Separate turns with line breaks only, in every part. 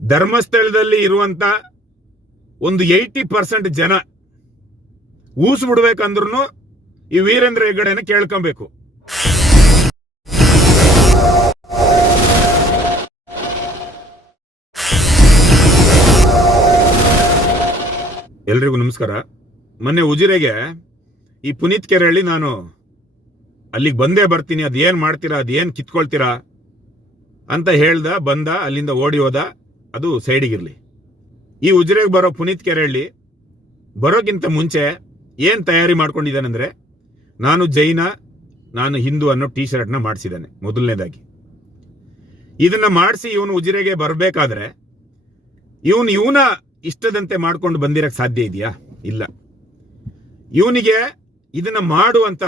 ಧರ್ಮಸ್ಥಳದಲ್ಲಿ ಇರುವಂತ ಒಂದು ಏಯ್ಟಿ ಪರ್ಸೆಂಟ್ ಜನ ಊಸ್ ಬಿಡ್ಬೇಕಂದ್ರೂ ಈ ವೀರೇಂದ್ರ ಹೆಗ್ಗಡೆನ ಕೇಳ್ಕೊಬೇಕು. ಎಲ್ರಿಗೂ ನಮಸ್ಕಾರ. ಮೊನ್ನೆ ಉಜಿರೆಗೆ ಈ ಪುನೀತ್ ಕೆರೆಹಳ್ಳಿ ನಾನು ಅಲ್ಲಿಗೆ ಬಂದೇ ಬರ್ತೀನಿ ಅದೇನ್ ಮಾಡ್ತೀರಾ ಅದೇನ್ ಕಿತ್ಕೊಳ್ತೀರಾ ಅಂತ ಹೇಳ್ದ, ಬಂದ, ಅಲ್ಲಿಂದ ಓಡಿ ಹೋದ. ಅದು ಸೈಡಿಗಿರಲಿ. ಈ ಉಜ್ರೆಗೆ ಬರೋ ಪುನೀತ್ ಕೆರೆಹಳ್ಳಿ ಬರೋಕ್ಕಿಂತ ಮುಂಚೆ ಏನು ತಯಾರಿ ಮಾಡ್ಕೊಂಡಿದ್ದಾನೆಂದರೆ, ನಾನು ಜೈನ, ನಾನು ಹಿಂದೂ ಅನ್ನೋ ಟಿ ಶರ್ಟ್ನ ಮಾಡಿಸಿದ್ದಾನೆ, ಮೊದಲನೇದಾಗಿ. ಇದನ್ನ ಮಾಡಿಸಿ ಇವನು ಉಜಿರೆಗೆ ಬರಬೇಕಾದ್ರೆ, ಇವನು ಇವನ ಇಷ್ಟದಂತೆ ಮಾಡ್ಕೊಂಡು ಬಂದಿರಕ್ ಸಾಧ್ಯ ಇದೆಯಾ? ಇಲ್ಲ. ಇವನಿಗೆ ಇದನ್ನ ಮಾಡು ಅಂತ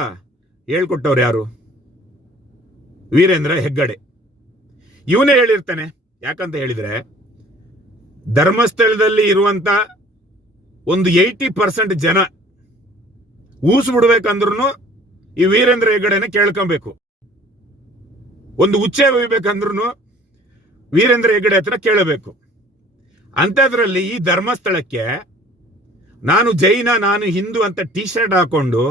ಹೇಳ್ಕೊಟ್ಟವ್ರು ಯಾರು? ವೀರೇಂದ್ರ ಹೆಗ್ಗಡೆ. ಇವನೇ ಹೇಳಿರ್ತಾನೆ, ಯಾಕಂತ ಹೇಳಿದ್ರೆ ಧರ್ಮಸ್ಥಳದಲ್ಲಿ ಇರುವಂತ ಒಂದು ಏಯ್ಟಿ ಪರ್ಸೆಂಟ್ ಜನ ಊಸ್ ಬಿಡ್ಬೇಕಂದ್ರೂ ಈ ವೀರೇಂದ್ರ ಹೆಗ್ಗಡೆನ ಕೇಳ್ಕೊಬೇಕು. ಒಂದು ಉಚ್ಚೆ ಒಯ್ಬೇಕಂದ್ರೂ ವೀರೇಂದ್ರ ಹೆಗಡೆ ಹತ್ರ ಕೇಳಬೇಕು. ಅಂಥದ್ರಲ್ಲಿ ಈ ಧರ್ಮಸ್ಥಳಕ್ಕೆ ನಾನು ಜೈನ, ನಾನು ಹಿಂದೂ ಅಂತ ಟಿ ಶರ್ಟ್ ಹಾಕೊಂಡು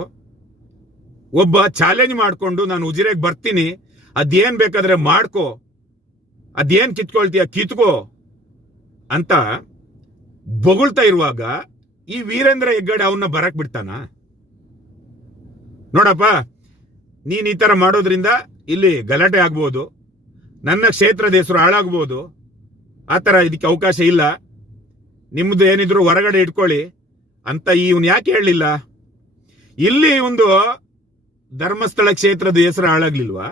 ಒಬ್ಬ ಚಾಲೆಂಜ್ ಮಾಡಿಕೊಂಡು ನಾನು ಉಜಿರೆಗೆ ಬರ್ತೀನಿ. ಅದೇನು ಬೇಕಾದ್ರೆ ಮಾಡ್ಕೋ. ಅದೇನ್ ಕಿತ್ಕೊಳ್ತೀಯ ಕಿತ್ಕೋ. ಅಂತ ಬೊಗಳ್ತಾ ಇರುವಾಗ ಈ ವೀರೇಂದ್ರ ಹೆಗ್ಗಡೆ ಅವನ್ನ ಬರಕ್ ಬಿಡ್ತಾನ? ನೋಡಪ್ಪ, ನೀನು ಈ ತರ ಮಾಡೋದ್ರಿಂದ ಇಲ್ಲಿ ಗಲಾಟೆ ಆಗ್ಬೋದು, ನನ್ನ ಕ್ಷೇತ್ರದ ಹೆಸರು ಹಾಳಾಗ್ಬೋದು, ಆ ಥರ ಇದಕ್ಕೆ ಅವಕಾಶ ಇಲ್ಲ ನಿಮ್ಮದು ಏನಿದ್ರು ಹೊರಗಡೆ ಇಟ್ಕೊಳ್ಳಿ ಅಂತ ಇವನು ಯಾಕೆ ಹೇಳಲಿಲ್ಲ? ಇಲ್ಲಿ ಒಂದು ಧರ್ಮಸ್ಥಳ ಕ್ಷೇತ್ರದ ಹೆಸರು ಹಾಳಾಗ್ಲಿಲ್ವಾ?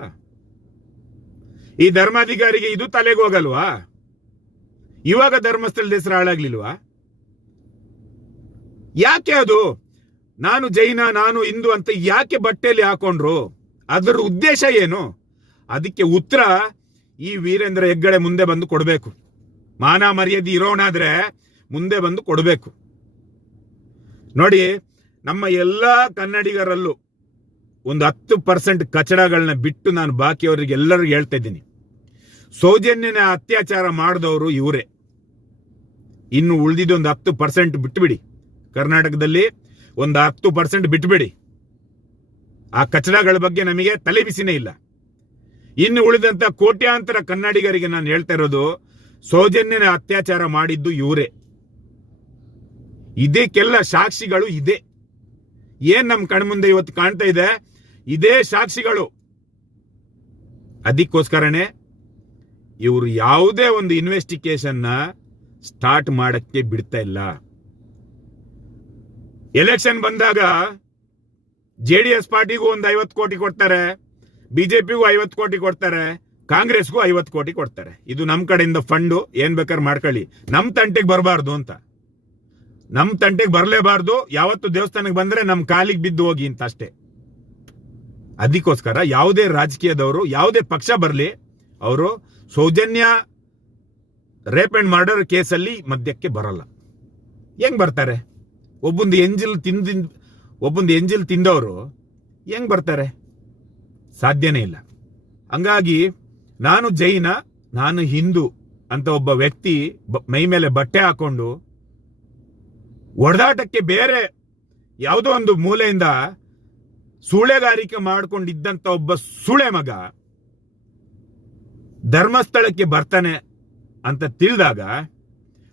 ಈ ಧರ್ಮಾಧಿಕಾರಿಗೆ ಇದು ತಲೆಗೆ ಹೋಗಲ್ವಾ? ಇವಾಗ ಧರ್ಮಸ್ಥಳದ ಹೆಸರು ಹಾಳಾಗ್ಲಿಲ್ವಾ? ಯಾಕೆ ಅದು? ನಾನು ಜೈನ, ನಾನು ಹಿಂದೂ ಅಂತ ಯಾಕೆ ಬಟ್ಟೆಯಲ್ಲಿ ಹಾಕೊಂಡ್ರು? ಅದರ ಉದ್ದೇಶ ಏನು? ಅದಕ್ಕೆ ಉತ್ತರ ಈ ವೀರೇಂದ್ರ ಹೆಗ್ಗಡೆ ಮುಂದೆ ಬಂದು ಕೊಡಬೇಕು. ಮಾನ ಮರ್ಯಾದೆ ಇರೋಣಾದ್ರೆ ಮುಂದೆ ಬಂದು ಕೊಡಬೇಕು. ನೋಡಿ, ನಮ್ಮ ಎಲ್ಲ ಕನ್ನಡಿಗರಲ್ಲೂ ಒಂದು ಹತ್ತು ಪರ್ಸೆಂಟ್ ಕಚಡಗಳನ್ನ ಬಿಟ್ಟು ನಾನು ಬಾಕಿಯವರಿಗೆ ಎಲ್ಲರಿಗೂ ಹೇಳ್ತಾ ಇದ್ದೀನಿ. ಸೌಜನ್ಯನ ಅತ್ಯಾಚಾರ ಮಾಡಿದವರು ಇವರೇ. ಇನ್ನು ಉಳಿದಿದ್ದು ಒಂದು ಹತ್ತು ಪರ್ಸೆಂಟ್ ಬಿಟ್ಟುಬಿಡಿ ಕರ್ನಾಟಕದಲ್ಲಿ ಒಂದು ಹತ್ತು ಪರ್ಸೆಂಟ್ ಬಿಟ್ಬಿಡಿ. ಆ ಕಚಡಗಳ ಬಗ್ಗೆ ನಮಗೆ ತಲೆ ಬಿಸಿನೇ ಇಲ್ಲ. ಇನ್ನು ಉಳಿದಂತ ಕೋಟ್ಯಾಂತರ ಕನ್ನಡಿಗರಿಗೆ ನಾನು ಹೇಳ್ತಾ ಇರೋದು, ಸೌಜನ್ಯನ ಅತ್ಯಾಚಾರ ಮಾಡಿದ್ದು ಇವರೇ. ಇದಕ್ಕೆಲ್ಲ ಸಾಕ್ಷಿಗಳು ಇದೆ. ಏನ್ ನಮ್ಮ ಕಣ್ಮುಂದೆ ಇವತ್ತು ಕಾಣ್ತಾ ಇದೆ? ಇದೇ ಸಾಕ್ಷಿಗಳು. ಅದಕ್ಕೋಸ್ಕರನೇ ಇವರು ಯಾವುದೇ ಒಂದು ಇನ್ವೆಸ್ಟಿಗೇಷನ್ನ ಸ್ಟಾರ್ಟ್ ಮಾಡಕ್ಕೆ ಬಿಡ್ತಾ ಇಲ್ಲ. ಎಲೆಕ್ಷನ್ ಬಂದಾಗ ಜೆ ಡಿ ಎಸ್ ಪಾರ್ಟಿಗೂ ಒಂದು ಐವತ್ತು ಕೋಟಿ ಕೊಡ್ತಾರೆ ಬಿಜೆಪಿಗೂ ಐವತ್ತು ಕೋಟಿ ಕೊಡ್ತಾರೆ, ಕಾಂಗ್ರೆಸ್ಗೂ ಐವತ್ತು ಕೋಟಿ ಕೊಡ್ತಾರೆ. ಇದು ನಮ್ಮ ಕಡೆಯಿಂದ ಫಂಡು, ಏನ್ ಬೇಕಾದ್ರೆ ಮಾಡ್ಕೊಳ್ಳಿ. ನಮ್ಮ ತಂಟೆಗೆ ಬರಬಾರ್ದು ಅಂತ. ನಮ್ಮ ತಂಟೆಗೆ ಬರಲೇಬಾರ್ದು, ಯಾವತ್ತು ದೇವಸ್ಥಾನಕ್ಕೆ ಬಂದ್ರೆ ನಮ್ಮ ಕಾಲಿಗೆ ಬಿದ್ದು ಹೋಗಿ ಅಂತ ಅಷ್ಟೇ. ಅದಕ್ಕೋಸ್ಕರ ಯಾವುದೇ ರಾಜಕೀಯದವರು, ಯಾವುದೇ ಪಕ್ಷ ಬರಲಿ, ಅವರು ಸೌಜನ್ಯ ರೇಪ್ ಅಂಡ್ ಮರ್ಡರ್ ಕೇಸಲ್ಲಿ ಮಧ್ಯಕ್ಕೆ ಬರಲ್ಲ. ಹೆಂಗ್ ಬರ್ತಾರೆ? ಒಬ್ಬೊಂದು ಎಂಜಿಲ್ ತಿಂದ ಒಬ್ಬೊಂದು ಎಂಜಿಲ್ ತಿಂದವರು ಹೆಂಗ್ ಬರ್ತಾರೆ? ಸಾಧ್ಯನೇ ಇಲ್ಲ. ಹಂಗಾಗಿ ನಾನು ಜೈನ, ನಾನು ಹಿಂದೂ ಅಂತ ಒಬ್ಬ ವ್ಯಕ್ತಿ ಮೈ ಮೇಲೆ ಬಟ್ಟೆ ಹಾಕೊಂಡು ಒಡೆದಾಟಕ್ಕೆ ಬೇರೆ ಯಾವುದೋ ಒಂದು ಮೂಲೆಯಿಂದ ಸೂಳೆಗಾರಿಕೆ ಮಾಡ್ಕೊಂಡಿದ್ದಂತ ಒಬ್ಬ ಸೂಳೆ ಮಗ ಧರ್ಮಸ್ಥಳಕ್ಕೆ ಬರ್ತಾನೆ ಅಂತ ತಿಳಿದಾಗ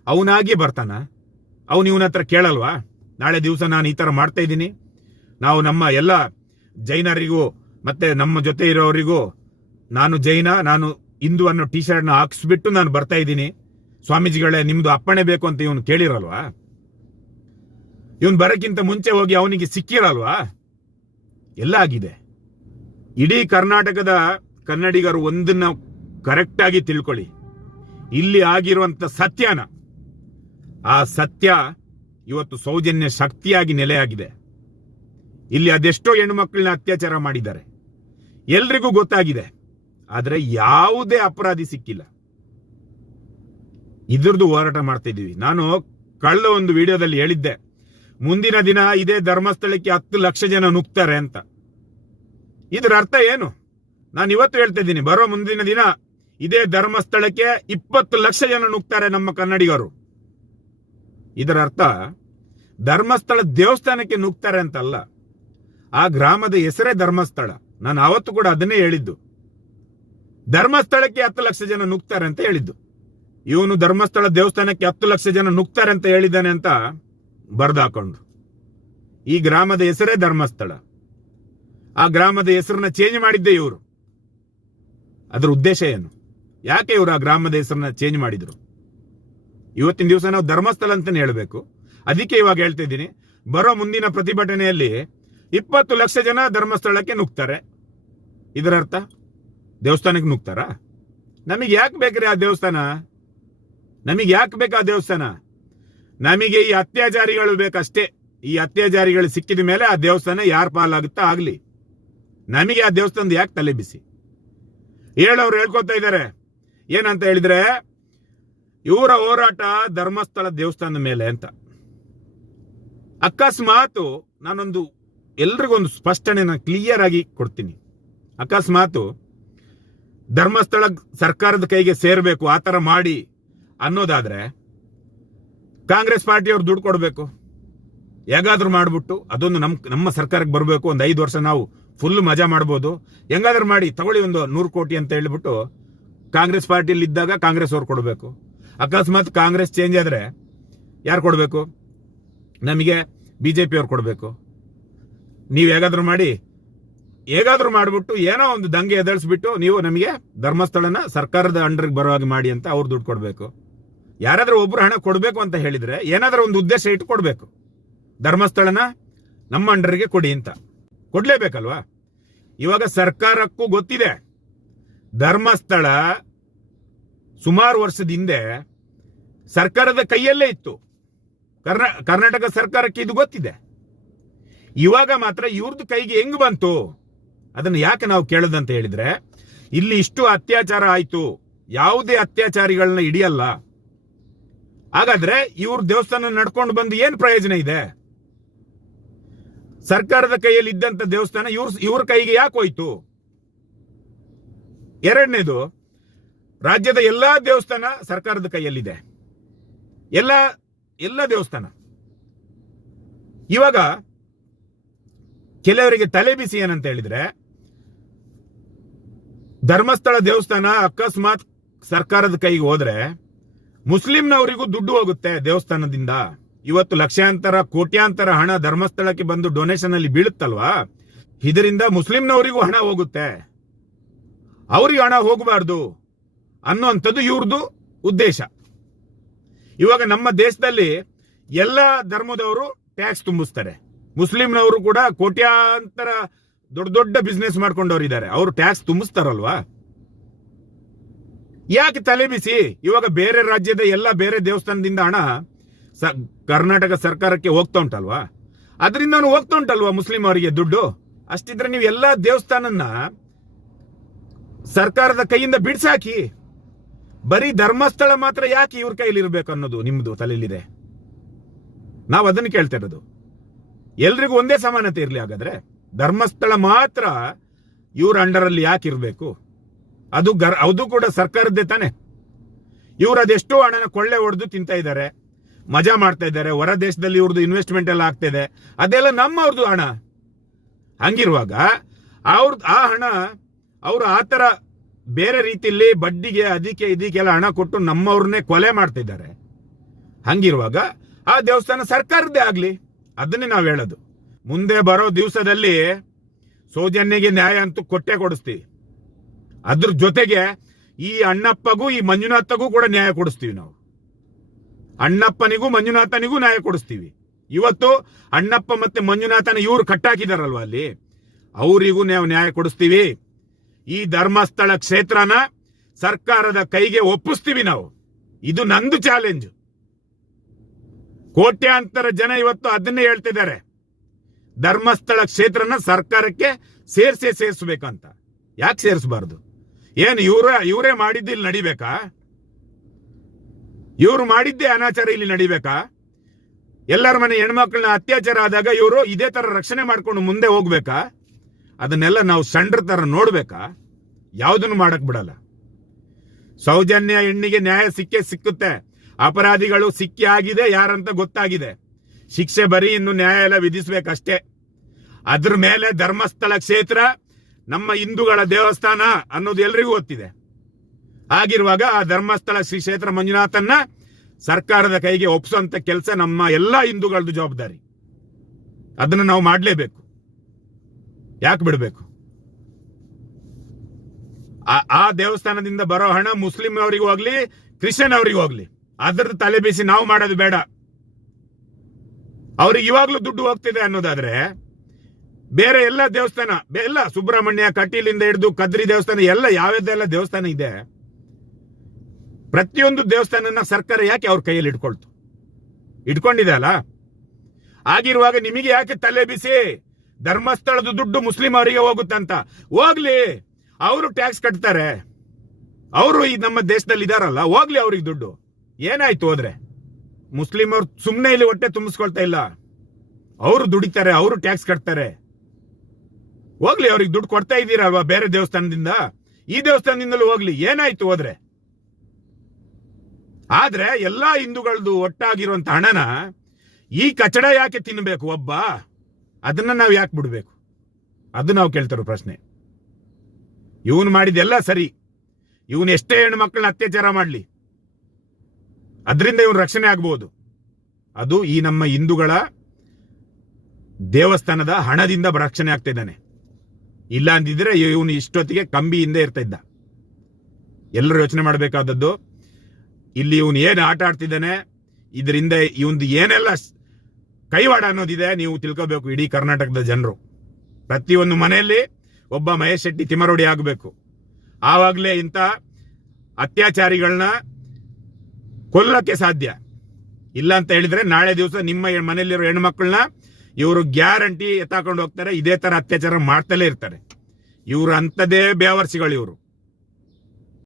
ಅವನಾಗಿ ಬರ್ತಾನ? ಅವನು ಇವನ ಹತ್ರ ಕೇಳಲ್ವಾ? ನಾಳೆ ದಿವಸ ನಾನು ಈ ಥರ ಮಾಡ್ತಾ ಇದ್ದೀನಿ. ನಾವು ನಮ್ಮ ಎಲ್ಲ ಜೈನರಿಗೂ ಮತ್ತೆ ನಮ್ಮ ಜೊತೆ ಇರೋರಿಗೂ ನಾನು ಜೈನ, ನಾನು ಹಿಂದೂ ಅನ್ನೋ ಟಿ ಶರ್ಟ್ನ ಹಾಕ್ಸ್ಬಿಟ್ಟು ನಾನು ಬರ್ತಾ ಇದ್ದೀನಿ. ಸ್ವಾಮೀಜಿಗಳೇ, ನಿಮ್ದು ಅಪ್ಪಣೆ ಬೇಕು ಅಂತ ಇವನು ಕೇಳಿರಲ್ವಾ? ಇವನು ಬರಕ್ಕಿಂತ ಮುಂಚೆ ಹೋಗಿ ಅವನಿಗೆ ಸಿಕ್ಕಿರಲ್ವಾ? ಎಲ್ಲ ಆಗಿದೆ. ಇಡೀ ಕರ್ನಾಟಕದ ಕನ್ನಡಿಗರು ಒಂದನ್ನ ಕರೆಕ್ಟ್ ಆಗಿ ತಿಳ್ಕೊಳ್ಳಿ. ಇಲ್ಲಿ ಆಗಿರುವಂತ ಸತ್ಯನ, ಆ ಸತ್ಯ ಇವತ್ತು ಸೌಜನ್ಯ ಶಕ್ತಿಯಾಗಿ ನೆಲೆಯಾಗಿದೆ. ಇಲ್ಲಿ ಅದೆಷ್ಟೋ ಹೆಣ್ಣು ಮಕ್ಕಳನ್ನ ಅತ್ಯಾಚಾರ ಮಾಡಿದ್ದಾರೆ. ಎಲ್ರಿಗೂ ಗೊತ್ತಾಗಿದೆ, ಆದ್ರೆ ಯಾವುದೇ ಅಪರಾಧಿ ಸಿಕ್ಕಿಲ್ಲ. ಇದ್ರದ್ದು ಹೋರಾಟ ಮಾಡ್ತಾ ಇದ್ದೀವಿ. ನಾನು ಕಳೆದ ಒಂದು ವಿಡಿಯೋದಲ್ಲಿ ಹೇಳಿದ್ದೆ, ಮುಂದಿನ ದಿನ ಇದೇ ಧರ್ಮಸ್ಥಳಕ್ಕೆ ಹತ್ತು ಲಕ್ಷ ಜನ ನುಗ್ತಾರೆ ಅಂತ. ಇದರ ಅರ್ಥ ಏನು? ನಾನು ಇವತ್ತು ಹೇಳ್ತಾ ಇದ್ದೀನಿ ಬರೋ ಮುಂದಿನ ದಿನ ಇದೇ ಧರ್ಮಸ್ಥಳಕ್ಕೆ ಇಪ್ಪತ್ತು ಲಕ್ಷ ಜನ ನುಗ್ತಾರೆ ನಮ್ಮ ಕನ್ನಡಿಗರು. ಇದರ ಅರ್ಥ, ಧರ್ಮಸ್ಥಳ ದೇವಸ್ಥಾನಕ್ಕೆ ನುಗ್ತಾರೆ ಅಂತಲ್ಲ, ಆ ಗ್ರಾಮದ ಹೆಸರೇ ಧರ್ಮಸ್ಥಳ. ನಾನು ಅವತ್ತು ಕೂಡ ಅದನ್ನೇ ಹೇಳಿದ್ದು. ಧರ್ಮಸ್ಥಳಕ್ಕೆ ಹತ್ತು ಲಕ್ಷ ಜನ ನುಗ್ತಾರೆ ಅಂತ ಹೇಳಿದ್ದು. ಇವನು ಧರ್ಮಸ್ಥಳ ದೇವಸ್ಥಾನಕ್ಕೆ ಹತ್ತು ಲಕ್ಷ ಜನ ನುಗ್ತಾರೆ ಅಂತ ಹೇಳಿದ್ದಾನೆ ಅಂತ ಬರ್ದಾಕೊಂಡ್ರು ಈ ಗ್ರಾಮದ ಹೆಸರೇ ಧರ್ಮಸ್ಥಳ. ಆ ಗ್ರಾಮದ ಹೆಸರನ್ನ ಚೇಂಜ್ ಮಾಡಿದ್ದೆ ಇವರು. ಅದರ ಉದ್ದೇಶ ಏನು? ಯಾಕೆ ಇವರು ಆ ಗ್ರಾಮದ ಹೆಸರನ್ನ ಚೇಂಜ್ ಮಾಡಿದ್ರು? ಇವತ್ತಿನ ದಿವಸ ನಾವು ಧರ್ಮಸ್ಥಳ ಅಂತಾನೆ ಹೇಳಬೇಕು. ಅದಕ್ಕೆ ಇವಾಗ ಹೇಳ್ತಾ ಇದ್ದೀನಿ. ಬರೋ ಮುಂದಿನ ಪ್ರತಿಭಟನೆಯಲ್ಲಿ ಇಪ್ಪತ್ತು ಲಕ್ಷ ಜನ ಧರ್ಮಸ್ಥಳಕ್ಕೆ ನುಗ್ತಾರೆ. ಇದರ ಅರ್ಥ ದೇವಸ್ಥಾನಕ್ಕೆ ನುಗ್ತಾರಾ? ನಮಗೆ ಯಾಕೆ ಬೇಕ್ರಿ ಆ ದೇವಸ್ಥಾನ? ನಮಗೆ ಯಾಕೆ ಬೇಕು ಆ ದೇವಸ್ಥಾನ? ನಮಗೆ ಈ ಅತ್ಯಾಚಾರಿಗಳು ಬೇಕಷ್ಟೇ. ಈ ಅತ್ಯಾಚಾರಿಗಳು ಸಿಕ್ಕಿದ ಮೇಲೆ ಆ ದೇವಸ್ಥಾನ ಯಾರು ಪಾಲಾಗುತ್ತಾ ಆಗಲಿ. ನಮಗೆ ಆ ದೇವಸ್ಥಾನದ ಯಾಕೆ ತಲೆ ಬಿಸಿ? ಹೇಳೋರು ಹೇಳ್ಕೊತಾ ಇದ್ದಾರೆ. ಏನಂತ ಹೇಳಿದ್ರೆ, ಇವರ ಹೋರಾಟ ಧರ್ಮಸ್ಥಳ ದೇವಸ್ಥಾನದ ಮೇಲೆ ಅಂತ. ಅಕಸ್ಮಾತು ನಾನೊಂದು ಎಲ್ರಿಗೊಂದು ಸ್ಪಷ್ಟನೆ ಕ್ಲಿಯರ್ ಆಗಿ ಕೊಡ್ತೀನಿ. ಅಕಸ್ಮಾತು ಧರ್ಮಸ್ಥಳ ಸರ್ಕಾರದ ಕೈಗೆ ಸೇರ್ಬೇಕು, ಆ ಥರ ಮಾಡಿ ಅನ್ನೋದಾದ್ರೆ ಕಾಂಗ್ರೆಸ್ ಪಾರ್ಟಿಯವ್ರು ದುಡ್ಡು ಕೊಡಬೇಕು. ಹೇಗಾದ್ರೂ ಮಾಡ್ಬಿಟ್ಟು ಅದೊಂದು ನಮ್, ನಮ್ಮ ಸರ್ಕಾರಕ್ಕೆ ಬರಬೇಕು, ಒಂದು ಐದು ವರ್ಷ ನಾವು ಫುಲ್ ಮಜಾ ಮಾಡ್ಬೋದು. ಹೆಂಗಾದ್ರೂ ಮಾಡಿ, ತಗೊಳ್ಳಿ ಒಂದು ನೂರು ಕೋಟಿ ಅಂತ ಹೇಳ್ಬಿಟ್ಟು ಕಾಂಗ್ರೆಸ್ ಪಾರ್ಟಿಯಲ್ಲಿ ಇದ್ದಾಗ ಕಾಂಗ್ರೆಸ್ ಅವ್ರು ಕೊಡಬೇಕು. ಅಕಸ್ಮಾತ್ ಕಾಂಗ್ರೆಸ್ ಚೇಂಜ್ ಆದರೆ ಯಾರು ಕೊಡಬೇಕು? ನಮಗೆ ಬಿ ಜೆ ಪಿ ಅವ್ರು ಕೊಡಬೇಕು. ನೀವು ಹೇಗಾದರೂ ಮಾಡಿ, ಹೇಗಾದರೂ ಮಾಡಿಬಿಟ್ಟು ಏನೋ ಒಂದು ದಂಗೆ ಎದಳಿಸ್ಬಿಟ್ಟು ನೀವು ನಮಗೆ ಧರ್ಮಸ್ಥಳನ ಸರ್ಕಾರದ ಅಂಡರ್ಗೆ ಬರೋ ಹಾಗೆ ಮಾಡಿ ಅಂತ ಅವ್ರು ದುಡ್ಡು ಕೊಡಬೇಕು. ಯಾರಾದರೂ ಒಬ್ರು ಹಣ ಕೊಡಬೇಕು ಅಂತ ಹೇಳಿದರೆ ಏನಾದರೂ ಒಂದು ಉದ್ದೇಶ ಇಟ್ಟು ಕೊಡಬೇಕು. ಧರ್ಮಸ್ಥಳನ ನಮ್ಮ ಅಂಡರ್ಗೆ ಕೊಡಿ ಅಂತ. ಕೊಡಲೇಬೇಕಲ್ವಾ? ಇವಾಗ ಸರ್ಕಾರಕ್ಕೂ ಗೊತ್ತಿದೆ. ಧರ್ಮಸ್ಥಳ ಸುಮಾರು ವರ್ಷದ ಹಿಂದೆ ಸರ್ಕಾರದ ಕೈಯಲ್ಲೇ ಇತ್ತು. ಕರ್ನಾ, ಕರ್ನಾಟಕ ಸರ್ಕಾರಕ್ಕೆ ಇದು ಗೊತ್ತಿದೆ. ಇವಾಗ ಮಾತ್ರ ಇವ್ರದ್ದು ಕೈಗೆ ಹೆಂಗ್ ಬಂತು? ಅದನ್ನು ಯಾಕೆ ನಾವು ಕೇಳದಂತ ಹೇಳಿದ್ರೆ, ಇಲ್ಲಿ ಇಷ್ಟು ಅತ್ಯಾಚಾರ ಆಯಿತು, ಯಾವುದೇ ಅತ್ಯಾಚಾರಿಗಳನ್ನ ಹಿಡಿಯಲ್ಲ. ಹಾಗಾದ್ರೆ ಇವ್ರ ದೇವಸ್ಥಾನ ನಡ್ಕೊಂಡು ಬಂದು ಏನು ಪ್ರಯೋಜನ ಇದೆ? ಸರ್ಕಾರದ ಕೈಯಲ್ಲಿ ಇದ್ದಂತ ದೇವಸ್ಥಾನ ಇವ್ರ ಇವ್ರ ಕೈಗೆ ಯಾಕೆ ಹೋಯ್ತು? ಎರಡನೇದು, ರಾಜ್ಯದ ಎಲ್ಲ ದೇವಸ್ಥಾನ ಸರ್ಕಾರದ ಕೈಯಲ್ಲಿದೆ. ಎಲ್ಲ ಎಲ್ಲ ದೇವಸ್ಥಾನ. ಇವಾಗ ಕೆಲವರಿಗೆ ತಲೆ ಬಿಸಿ ಏನಂತ ಹೇಳಿದ್ರೆ, ಧರ್ಮಸ್ಥಳ ದೇವಸ್ಥಾನ ಅಕಸ್ಮಾತ್ ಸರ್ಕಾರದ ಕೈಗೆ ಹೋದ್ರೆ ಮುಸ್ಲಿಂನವರಿಗೂ ದುಡ್ಡು ಹೋಗುತ್ತೆ ದೇವಸ್ಥಾನದಿಂದ. ಇವತ್ತು ಲಕ್ಷಾಂತರ, ಕೋಟ್ಯಾಂತರ ಹಣ ಧರ್ಮಸ್ಥಳಕ್ಕೆ ಬಂದು ಡೊನೇಷನ್ ಅಲ್ಲಿ ಬೀಳುತ್ತಲ್ವಾ? ಇದರಿಂದ ಮುಸ್ಲಿಂನವರಿಗೂ ಹಣ ಹೋಗುತ್ತೆ. ಅವ್ರಿಗೆ ಹಣ ಹೋಗಬಾರ್ದು ಅನ್ನುವಂಥದ್ದು ಇವ್ರದ್ದು ಉದ್ದೇಶ. ಇವಾಗ ನಮ್ಮ ದೇಶದಲ್ಲಿ ಎಲ್ಲ ಧರ್ಮದವರು ಟ್ಯಾಕ್ಸ್ ತುಂಬಿಸ್ತಾರೆ. ಮುಸ್ಲಿಂನವರು ಕೂಡ ಕೋಟ್ಯಾಂತರ ದೊಡ್ಡ ದೊಡ್ಡ ಬಿಸ್ನೆಸ್ ಮಾಡ್ಕೊಂಡವ್ರು ಇದ್ದಾರೆ ಅವರು ಟ್ಯಾಕ್ಸ್ ತುಂಬಿಸ್ತಾರಲ್ವಾ? ಯಾಕೆ ತಲೆ ಬಿಸಿ? ಇವಾಗ ಬೇರೆ ರಾಜ್ಯದ ಎಲ್ಲ ಬೇರೆ ದೇವಸ್ಥಾನದಿಂದ ಹಣ ಸ- ಕರ್ನಾಟಕ ಸರ್ಕಾರಕ್ಕೆ ಹೋಗ್ತಾ ಉಂಟಲ್ವಾ? ಅದರಿಂದ ಹೋಗ್ತಾ ಉಂಟಲ್ವಾ ಮುಸ್ಲಿಂ ಅವರಿಗೆ ದುಡ್ಡು? ಅಷ್ಟಿದ್ರೆ ನೀವು ಎಲ್ಲ ದೇವಸ್ಥಾನನ್ನ ಸರ್ಕಾರದ ಕೈಯಿಂದ ಬಿಡ್ಸಾಕಿ, ಬರೀ ಧರ್ಮಸ್ಥಳ ಮಾತ್ರ ಯಾಕೆ ಇವ್ರ ಕೈಲಿ ಇರಬೇಕು ಅನ್ನೋದು ನಿಮ್ಮದು ತಲೆಯಲ್ಲಿದೆ? ನಾವು ಅದನ್ನು ಕೇಳ್ತಾ ಇರೋದು. ಎಲ್ರಿಗೂ ಒಂದೇ ಸಮಾನತೆ ಇರಲಿ ಹಾಗಾದ್ರೆ, ಧರ್ಮಸ್ಥಳ ಮಾತ್ರ ಇವ್ರ ಅಂಡರಲ್ಲಿ ಯಾಕೆ ಇರಬೇಕು? ಅದು ಗರ್, ಅದು ಕೂಡ ಸರ್ಕಾರದ್ದೇ ತಾನೆ. ಇವ್ರು ಅದೆಷ್ಟೋ ಹಣನ ಕೊಳ್ಳೆ ಹೊಡೆದು ತಿಂತ ಇದ್ದಾರೆ, ಮಜಾ ಮಾಡ್ತಾ ಇದ್ದಾರೆ, ಹೊರ ದೇಶದಲ್ಲಿ ಇವ್ರದ್ದು ಇನ್ವೆಸ್ಟ್ಮೆಂಟ್ ಎಲ್ಲ ಆಗ್ತಾ ಇದೆ, ಅದೆಲ್ಲ ನಮ್ಮವ್ರದ್ದು ಹಣ. ಹಂಗಿರುವಾಗ ಅವ್ರದ್ದು ಆ ಹಣ ಅವರು ಆ ಥರ ಬೇರೆ ರೀತಿಯಲ್ಲಿ ಬಡ್ಡಿಗೆ ಅದಕ್ಕೆ ಇದಕ್ಕೆಲ್ಲ ಹಣ ಕೊಟ್ಟು ನಮ್ಮವ್ರನ್ನೇ ಕೊಲೆ ಮಾಡ್ತಿದ್ದಾರೆ. ಹಂಗಿರುವಾಗ ಆ ದೇವಸ್ಥಾನ ಸರ್ಕಾರದ್ದೇ ಆಗ್ಲಿ, ಅದನ್ನೇ ನಾವು ಹೇಳೋದು. ಮುಂದೆ ಬರೋ ದಿವಸದಲ್ಲಿ ಸೌಜನ್ಯಗೆ ನ್ಯಾಯ ಅಂತೂ ಕೊಟ್ಟೆ ಕೊಡಿಸ್ತೀವಿ. ಅದ್ರ ಜೊತೆಗೆ ಈ ಅಣ್ಣಪ್ಪಗೂ, ಈ ಮಂಜುನಾಥಗೂ ಕೂಡ ನ್ಯಾಯ ಕೊಡಿಸ್ತೀವಿ ನಾವು. ಅಣ್ಣಪ್ಪನಿಗೂ, ಮಂಜುನಾಥನಿಗೂ ನ್ಯಾಯ ಕೊಡಿಸ್ತೀವಿ. ಇವತ್ತು ಅಣ್ಣಪ್ಪ ಮತ್ತೆ ಮಂಜುನಾಥನ ಇವರು ಕಟ್ಟಾಕಿದಾರಲ್ವ ಅಲ್ಲಿ? ಅವರಿಗೂ ನಾವು ನ್ಯಾಯ ಕೊಡಿಸ್ತೀವಿ. ಈ ಧರ್ಮಸ್ಥಳ ಕ್ಷೇತ್ರನ ಸರ್ಕಾರದ ಕೈಗೆ ಒಪ್ಪಿಸ್ತೀವಿ ನಾವು. ಇದು ನಂದು ಚಾಲೆಂಜ್. ಕೋಟ್ಯಾಂತರ ಜನ ಇವತ್ತು ಅದನ್ನೇ ಹೇಳ್ತಿದ್ದಾರೆ. ಧರ್ಮಸ್ಥಳ ಕ್ಷೇತ್ರನ ಸರ್ಕಾರಕ್ಕೆ ಸೇರಿಸಿ ಸೇರಿಸ್ಬೇಕಂತ. ಯಾಕೆ ಸೇರಿಸಬಾರ್ದು? ಏನು ಇವರ, ಇವರೇ ಮಾಡಿದ್ದು ಇಲ್ಲಿ ನಡಿಬೇಕಾ? ಇವ್ರು ಮಾಡಿದ್ದೇ ಅನಾಚಾರ ಇಲ್ಲಿ ನಡಿಬೇಕಾ? ಎಲ್ಲರ ಮನೆ ಹೆಣ್ಮಕ್ಳನ್ನ ಅತ್ಯಾಚಾರ ಆದಾಗ ಇವರು ಇದೇ ತರ ರಕ್ಷಣೆ ಮಾಡ್ಕೊಂಡು ಮುಂದೆ ಹೋಗ್ಬೇಕಾ? ಅದನ್ನೆಲ್ಲ ನಾವು ಸಣ್ಣ ಥರ ನೋಡ್ಬೇಕಾ? ಯಾವುದನ್ನು ಮಾಡಕ್ ಬಿಡಲ್ಲ. ಸೌಜನ್ಯ ಹೆಣ್ಣಿಗೆ ನ್ಯಾಯ ಸಿಕ್ಕೇ ಸಿಕ್ಕುತ್ತೆ. ಅಪರಾಧಿಗಳು ಸಿಕ್ಕಿ ಆಗಿದೆ, ಯಾರಂತ ಗೊತ್ತಾಗಿದೆ. ಶಿಕ್ಷೆ ಬರೀ ಇನ್ನು ನ್ಯಾಯಾಲಯ ವಿಧಿಸ್ಬೇಕಷ್ಟೇ. ಅದ್ರ ಮೇಲೆ ಧರ್ಮಸ್ಥಳ ಕ್ಷೇತ್ರ, ನಮ್ಮ ಹಿಂದೂಗಳ ದೇವಸ್ಥಾನ ಅನ್ನೋದು ಎಲ್ರಿಗೂ ಗೊತ್ತಿದೆ. ಆಗಿರುವಾಗ ಆ ಧರ್ಮಸ್ಥಳ ಶ್ರೀ ಕ್ಷೇತ್ರ ಮಂಜುನಾಥನ್ನ ಸರ್ಕಾರದ ಕೈಗೆ ಒಪ್ಪಿಸುವಂತ ಕೆಲಸ ನಮ್ಮ ಎಲ್ಲ ಹಿಂದೂಗಳದ್ದು ಜವಾಬ್ದಾರಿ. ಅದನ್ನು ನಾವು ಮಾಡಲೇಬೇಕು. ಯಾಕೆ ಬಿಡಬೇಕು? ಆ- ದೇವಸ್ಥಾನದಿಂದ ಬರೋ ಹಣ ಮುಸ್ಲಿಂ ಅವರಿಗೂ ಹೋಗ್ಲಿ ಕ್ರಿಶ್ಚಿಯನ್ ಅವರಿಗೂ ಹೋಗ್ಲಿ ಅದ್ರದ್ದು ತಲೆ ಬೀಸಿ ನಾವು ಮಾಡೋದು ಬೇಡ. ಅವ್ರಿಗೆ ಇವಾಗ್ಲೂ ದುಡ್ಡು ಹೋಗ್ತಿದೆ ಅನ್ನೋದಾದ್ರೆ, ಬೇರೆ ಎಲ್ಲ ದೇವಸ್ಥಾನ ಎಲ್ಲ ಸುಬ್ರಹ್ಮಣ್ಯ, ಕಟೀಲಿಂದ ಹಿಡಿದು ಕದ್ರಿ ದೇವಸ್ಥಾನ, ಎಲ್ಲ ಯಾವ್ದೆಲ್ಲ ದೇವಸ್ಥಾನ ಇದೆ, ಪ್ರತಿಯೊಂದು ದೇವಸ್ಥಾನನ ಸರ್ಕಾರ ಯಾಕೆ ಅವ್ರ ಕೈಯಲ್ಲಿ ಇಟ್ಕೊಳ್ತು? ಇಟ್ಕೊಂಡಿದೆ ಅಲ್ಲ? ಆಗಿರುವಾಗ ನಿಮಗೆ ಯಾಕೆ ತಲೆ ಬಿಸಿ ಧರ್ಮಸ್ಥಳದ ದುಡ್ಡು ಮುಸ್ಲಿಂ ಅವರಿಗೆ ಹೋಗುತ್ತಂತ ಹೋಗ್ಲಿ, ಅವರು ಟ್ಯಾಕ್ಸ್ ಕಟ್ತಾರೆ. ಅವರು ಈ ನಮ್ಮ ದೇಶದಲ್ಲಿ ಇದಾರಲ್ಲ, ಹೋಗ್ಲಿ ಅವ್ರಿಗೆ ದುಡ್ಡು. ಏನಾಯ್ತು ಹೋದ್ರೆ? ಮುಸ್ಲಿಂ ಅವ್ರು ಸುಮ್ಮನೆ ಇಲ್ಲಿ ಹೊಟ್ಟೆ ತುಂಬಿಸ್ಕೊಳ್ತಾ ಇಲ್ಲ. ಅವರು ದುಡಿತಾರೆ, ಅವರು ಟ್ಯಾಕ್ಸ್ ಕಟ್ತಾರೆ. ಹೋಗ್ಲಿ, ಅವ್ರಿಗೆ ದುಡ್ಡು ಕೊಡ್ತಾ ಇದ್ದೀರಲ್ವಾ ಬೇರೆ ದೇವಸ್ಥಾನದಿಂದ? ಈ ದೇವಸ್ಥಾನದಿಂದಲೂ ಹೋಗ್ಲಿ, ಏನಾಯ್ತು ಹೋದ್ರೆ? ಆದ್ರೆ ಎಲ್ಲಾ ಹಿಂದೂಗಳದ್ದು ಒಟ್ಟಾಗಿರುವಂತ ಹಣನ ಈ ಕಚಡ ಯಾಕೆ ತಿನ್ನಬೇಕು ಒಬ್ಬ? ಅದನ್ನ ನಾವು ಯಾಕೆ ಬಿಡಬೇಕು? ಅದು ನಾವು ಕೇಳ್ತಾರೋ ಪ್ರಶ್ನೆ. ಇವನು ಮಾಡಿದೆಲ್ಲ ಸರಿ. ಇವನು ಎಷ್ಟೇ ಹೆಣ್ಣು ಮಕ್ಕಳನ್ನ ಅತ್ಯಾಚಾರ ಮಾಡಲಿ. ಅದರಿಂದ ಇವನು ರಕ್ಷಣೆ ಆಗ್ಬೋದು. ಅದು ಈ ನಮ್ಮ ಹಿಂದೂಗಳ ದೇವಸ್ಥಾನದ ಹಣದಿಂದ ರಕ್ಷಣೆ ಆಗ್ತಾ ಇದ್ದಾನೆ. ಇಲ್ಲ ಅಂದಿದ್ರೆ ಇವನು ಇಷ್ಟೊತ್ತಿಗೆ ಕಂಬಿ ಹಿಂದೆ ಇರ್ತಾ ಇದ್ದ. ಎಲ್ಲರೂ ಯೋಚನೆ ಮಾಡಬೇಕಾದದ್ದು, ಇಲ್ಲಿ ಇವನು ಏನು ಆಟ ಆಡ್ತಿದ್ದಾನೆ, ಇದರಿಂದ ಇವನು ಏನೆಲ್ಲ ಕೈವಾಡ ಅನ್ನೋದಿದೆ, ನೀವು ತಿಳ್ಕೋಬೇಕು, ಇಡೀ ಕರ್ನಾಟಕದ ಜನರು. ಪ್ರತಿಯೊಂದು ಮನೆಯಲ್ಲಿ ಒಬ್ಬ ಮಹೇಶ್ ಶೆಟ್ಟಿ ತಿಮರೋಡಿ ಆಗಬೇಕು. ಆವಾಗಲೇ ಇಂಥ ಅತ್ಯಾಚಾರಿಗಳನ್ನ ಕೊಲ್ಲಕ್ಕೆ ಸಾಧ್ಯ. ಇಲ್ಲ ಅಂತ ಹೇಳಿದ್ರೆ ನಾಳೆ ದಿವಸ ನಿಮ್ಮ ಮನೆಯಲ್ಲಿರೋ ಹೆಣ್ಮಕ್ಳನ್ನ ಇವರು ಗ್ಯಾರಂಟಿ ಎತ್ತಾಕೊಂಡು ಹೋಗ್ತಾರೆ, ಇದೇ ತರ ಅತ್ಯಾಚಾರ ಮಾಡ್ತಲೇ ಇರ್ತಾರೆ. ಇವರು ಅಂಥದ್ದೇ ಬೇವರ್ಸಿಗಳು ಇವರು.